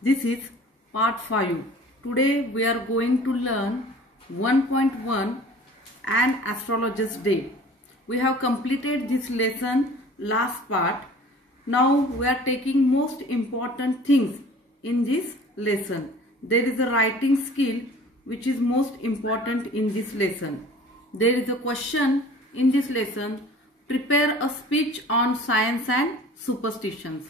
This is part 5. Today we are going to learn 1.1 and astrologers day. We have completed this lesson last part. Now we are taking most important things in this lesson. There is a writing skill which is most important in this lesson. There is a question in this lesson. Prepare a speech on science and superstitions.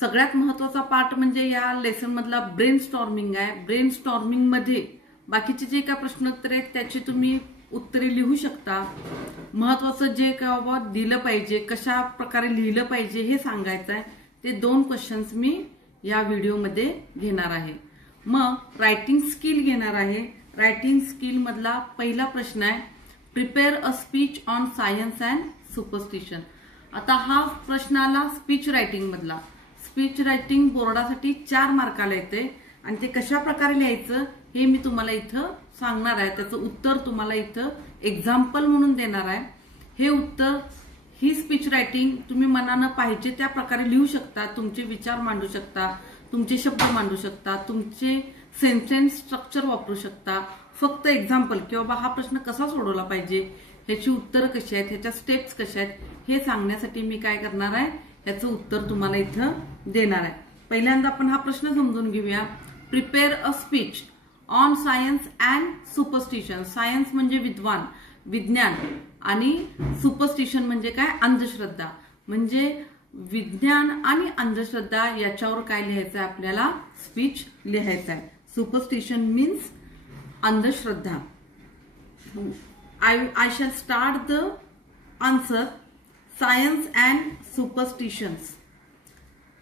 सगळ्यात महत्त्वाचा part म्हणजे या lesson मधला brainstorming आहे. Brainstorming मध्ये बाकीचे जे काही प्रश्नोत्तर आहेत त्याची तुम्ही उत्तरे लिहू शकता. महत्त्वाचं जे काय बाबा दिलं पाहिजे, कशा प्रकारे लिहिलं पाहिजे हे सांगायचं आहे. ते 2 क्वेश्चन्स मी या व्हिडिओमध्ये घेणार आहे. मग रायटिंग स्किल घेणार आहे. रायटिंग स्किल मधला पहिला प्रश्न आहे, prepare a speech on science and superstition. आता हा प्रश्न आला स्पीच रायटिंग मधला. स्पीच रायटिंग बोर्डासाठी 4 मार्काला येते आणि ते कशा प्रकारे लिहायचं हे मी तुम्हाला इथं सांगणार आहे. त्याचं उत्तर तुम्हाला इथं एक्झाम्पल म्हणून देणार आहे. हे उत्तर, ही स्पीच रायटिंग तुम्ही मनानं पाहिजे त्या प्रकारे लिहू शकता. तुमचे विचार मांडू शकता, तुमचे शब्द मांडू शकता, तुमचे सेंटेन्स स्ट्रक्चर वापरू शकता. फक्त एक्झाम्पल की बाबा हा प्रश्न कसा सोडवला पाहिजे, ह्याची उत्तरं कशी आहेत, ह्याच्या स्टेप्स कशा आहेत हे सांगण्यासाठी मी काय करणार आहे, ह्याचं उत्तर तुम्हाला इथं देणार आहे. पहिल्यांदा आपण हा प्रश्न समजून घेऊया. Prepare a speech on science and superstition. Science म्हणजे विज्ञान आणि सुपरस्टिशन म्हणजे काय, अंधश्रद्धा. म्हणजे विज्ञान आणि अंधश्रद्धा याच्यावर काय लिहायचं आहे, आपल्याला स्पीच लिहायचं आहे. सुपरस्टिशन मीन्स अंधश्रद्धा. I shall start the answer. Science and superstitions.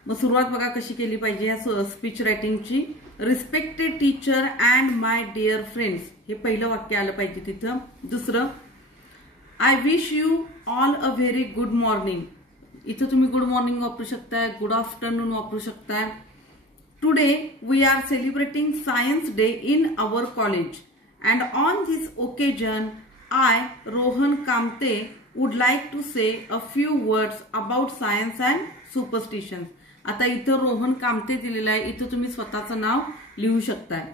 मग सुरुवात बघा कशी केली पाहिजे या स्पीच रायटिंगची. Respected teacher and my dear friends, हे पहिलं वाक्य आलं पाहिजे तिथं. दुसरं, I wish you all a very good morning. इथं तुम्ही गुड मॉर्निंग वापरू शकताय, गुड आफ्टरनून वापरू शकताय. Today we are celebrating science day in our college and on this occasion I, Rohan Kamte, would like to say a few words about science and superstitions. आता इथं रोहन कामते दिलेला आहे. इथं तुम्ही स्वतःचं नाव लिहू शकताय.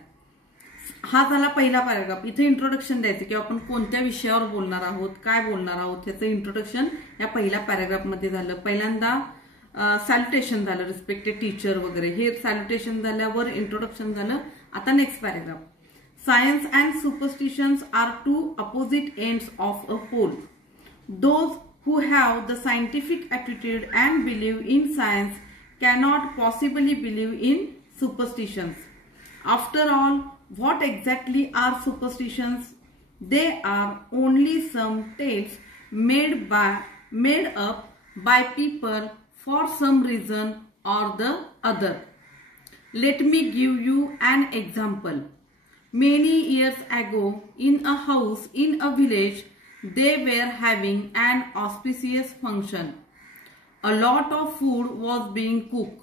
हा झाला पहिला पॅराग्राफ. इथे इंट्रोडक्शन द्यायचं की आपण कोणत्या विषयावर बोलणार आहोत, काय बोलणार आहोत, याचं इंट्रोडक्शन या पहिल्या पॅराग्राफ मध्ये झालं. पहिल्यांदा सॅल्युटेशन झालं, रिस्पेक्टेड टीचर वगैरे, हे सॅल्युटेशन झाल्यावर इंट्रोडक्शन झालं. आता next paragraph. Science and superstitions are two opposite ends of a pole. Those who have the scientific attitude and believe in science cannot possibly believe in superstitions. After all, what exactly are superstitions? They are only some tales made up by people for some reason or the other. Let me give you an example. Many years ago, in a house in a village, they were having an auspicious function. A lot of food was being cooked.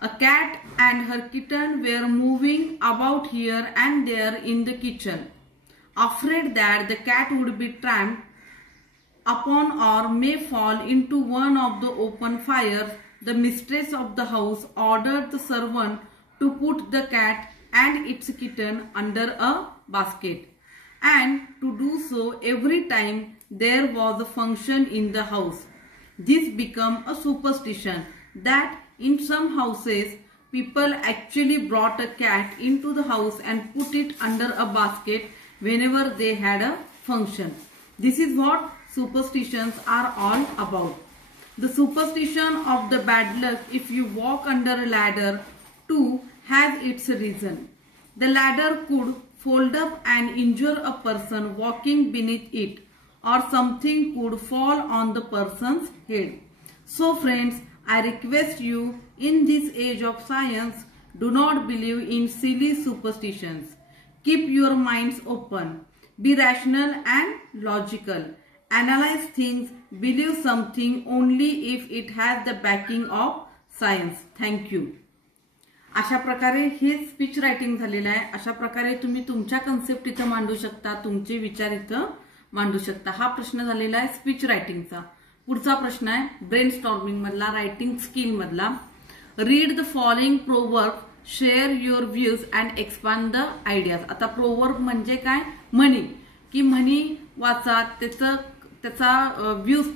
A cat and her kitten were moving about here and there in the kitchen. Afraid that the cat would be trampled upon or may fall into one of the open fires, the mistress of the house ordered the servant to put the cat and its kitten under a basket, and to do so every time there was a function in the house. This became a superstition that in some houses people actually brought a cat into the house and put it under a basket whenever they had a function. This is what superstitions are all about. The superstition of the bad luck if you walk under a ladder too has its reason. The ladder could fold up and injure a person walking beneath it, or something could fall on the person's head. So friends, I request you, in this age of science, do not believe in silly superstitions. Keep your minds open. Be rational and logical. Analyze things. Believe something only if it has the backing of science. Thank you. अशा प्रकारे हे speech writing झालेलं आहे. अशा प्रकारे तुम्ही तुमच्या concept इथं मांडू शकता, तुमचे विचार इथं मांडू शकता. हा प्रश्न झालेला आहे स्पीच रायटिंगचा. पुढचा प्रश्न आहे ब्रेनस्टॉर्मिंग मधला, रायटिंग स्किल मधला. Read the following proverb, share your views and expand the ideas. आता प्रोवर्ब म्हणजे काय, म्हणी, की म्हणी वाचा, त्याचा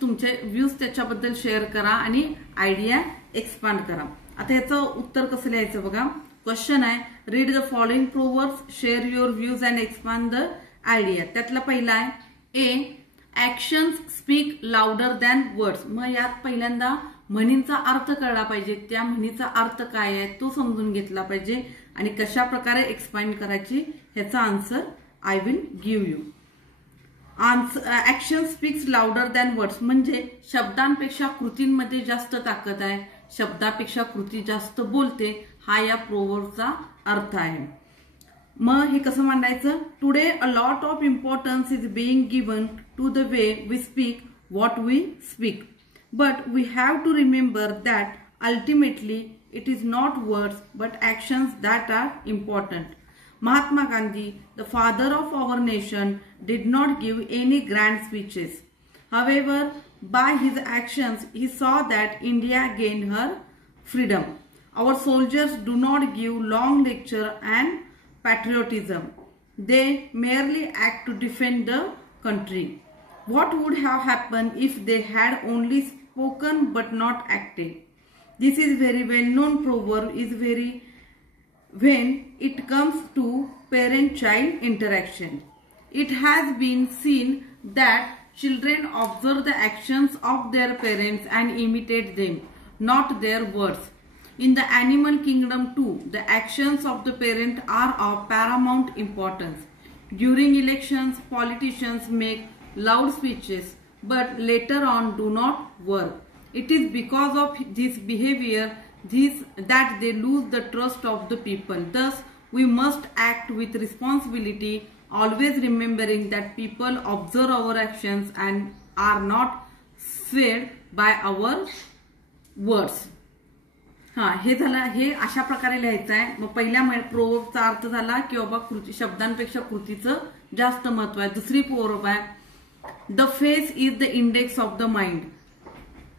तुमचे व्ह्यूज त्याच्याबद्दल शेअर करा आणि आयडिया एक्सपांड करा. आता याचं उत्तर कसं लिहायचं बघा. क्वेश्चन आहे, read the following proverbs, share your views and expand the idea. त्यातला पहिला आहे A, actions speak louder than words. मग यात पहिल्यांदा म्हणींचा अर्थ कळला पाहिजे, त्या म्हणीचा अर्थ काय आहे तो समजून घेतला पाहिजे आणि कशा प्रकारे एक्सपांड करायची ह्याचा answer I will give you. Action speaks louder than words म्हणजे शब्दांपेक्षा कृतींमध्ये जास्त ताकद आहे, शब्दापेक्षा कृती जास्त बोलते, हा या प्रोवर्बचा अर्थ आहे. मग हे कसं मांडायचं. Today a lot of importance is being given to the way we speak what we speak, but we have to remember that ultimately it is not words but actions that are important. Mahatma Gandhi, the father of our nation, did not give any grand speeches. However, by his actions, he saw that India gained her freedom. Our soldiers do not give long lecture and patriotism. They merely act to defend the country. What would have happened if they had only spoken but not acted? This is very well known proverb, is very when it comes to parent-child interaction. It has been seen that children observe the actions of their parents and imitate them, not their words. In the animal kingdom too, the actions of the parent are of paramount importance. During elections, politicians make loud speeches, but later on do not work. It is because of this behavior that they lose the trust of the people. Thus, we must act with responsibility, always remembering that people observe our actions and are not swayed by our words. हे झालं. हे अशा प्रकारे लिहायचं आहे. मग पहिल्या प्रोवर्बचा अर्थ झाला की बाबा शब्दांपेक्षा कृतीचं जास्त महत्व आहे. दुसरी प्रोवर्ब आहे, the face is the index of the mind.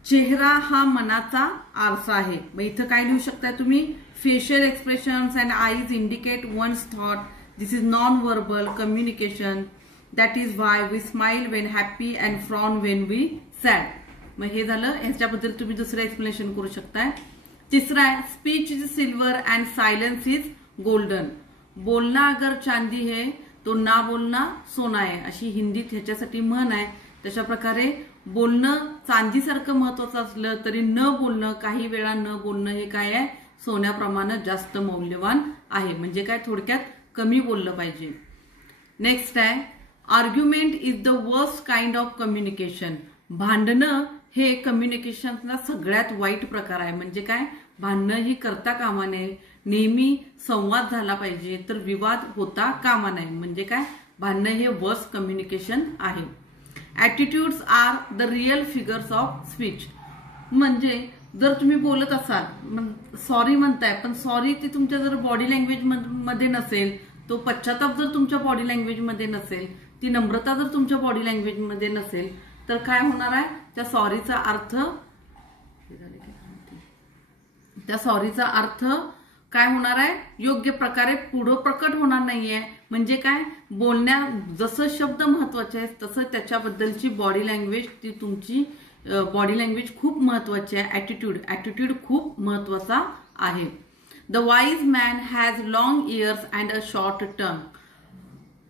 चेहरा हा मनाचा आरसा आहे. मग इथं काय लिहू शकता तुम्ही, facial expressions and eyes indicate one's thought. This is non verbal communication. That is why we smile when happy and frown when we sad. मग हे झालं. ह्याच्याबद्दल तुम्ही दुसरं एक्सप्लेनेशन करू शकताय. तिसरा आहे, speech is silver and silence is golden. बोलना अगर चांदी है तो ना बोलना सोना है, अशी हिंदीत ह्याच्यासाठी म्हण आहे. तशा प्रकारे बोलणं चांदीसारखं महत्वाचं असलं तरी न बोलणं, काही वेळा न बोलणं हे काय आहे, सोन्याप्रमाणे जास्त मौल्यवान आहे. म्हणजे काय, थोडक्यात कमी बोललं पाहिजे. नेक्स्ट आहे, argument is the worst kind of communication. भांडणं हे कम्युनिकेशनचा सगळ्यात वाईट प्रकार आहे. म्हणजे काय, भांडणं ही करता कामा नये. नेहमी संवाद झाला पाहिजे, तर विवाद होता कामा नये. म्हणजे काय, भांडणं हे वर्स्ट कम्युनिकेशन आहे. Attitudes are the real figures of speech. म्हणजे जर तुम्ही बोलत असाल, सॉरी म्हणताय, पण सॉरी ती तुमच्या जर बॉडी लँग्वेज मध्ये नसेल, तो पश्चाताप जर तुमच्या बॉडी लँग्वेज मध्ये नसेल, ती नम्रता जर तुमच्या बॉडी लँग्वेज मध्ये नसेल, तर काय होणार आहे, त्या सॉरीचा अर्थ काय होणार आहे, योग्य प्रकारे पुढे प्रकट होणार नाहीये. म्हणजे काय, जसं शब्द महत्वाचे आहेत तसं त्याच्याबद्दलची बॉडी लँग्वेज, ती तुमची बॉडी लँग्वेज खूप महत्वाची आहे. ॲटिट्यूड खूप महत्वाचा आहे. The wise man has long ears and a short tongue.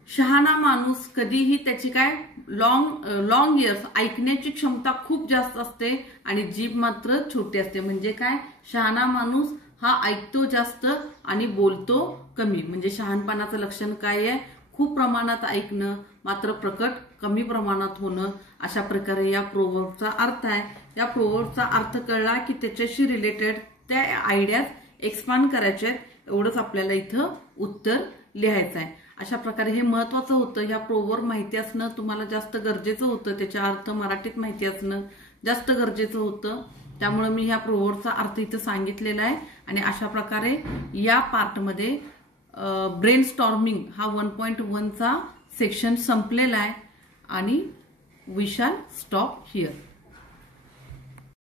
शहाणा माणूस कधीही त्याची काय, लॉंग इयर्स, ऐकण्याची क्षमता खूप जास्त असते आणि जीभ मात्र छोटी असते. म्हणजे काय, शहाणा माणूस हा ऐकतो जास्त आणि बोलतो कमी. म्हणजे शहाणपणाचं लक्षण काय आहे, खूप प्रमाणात ऐकणं मात्र प्रकट कमी प्रमाणात होणं. अशा प्रकारे या प्रोवर्बचा अर्थ आहे. या प्रोवर्बचा अर्थ कळला की त्याच्याशी रिलेटेड त्या आयडियाज एक्सपांड करायचे आहेत. एवढंच आपल्याला इथं उत्तर लिहायचं आहे. अशा प्रकारे हे महत्वाचं होतं. ह्या प्रोवर्ब माहिती असणं तुम्हाला जास्त गरजेचं होतं. त्याचा अर्थ मराठीत माहिती असणं जास्त गरजेचं होतं. त्यामुळे मी ह्या प्रोवर्बचा अर्थ इथं सांगितलेला आहे. आणि अशा प्रकारे या पार्टमध्ये ब्रेन स्टॉर्मिंग हा 1.1चा सेक्शन संपलेला आहे आणि वी शॅल स्टॉप हिअर.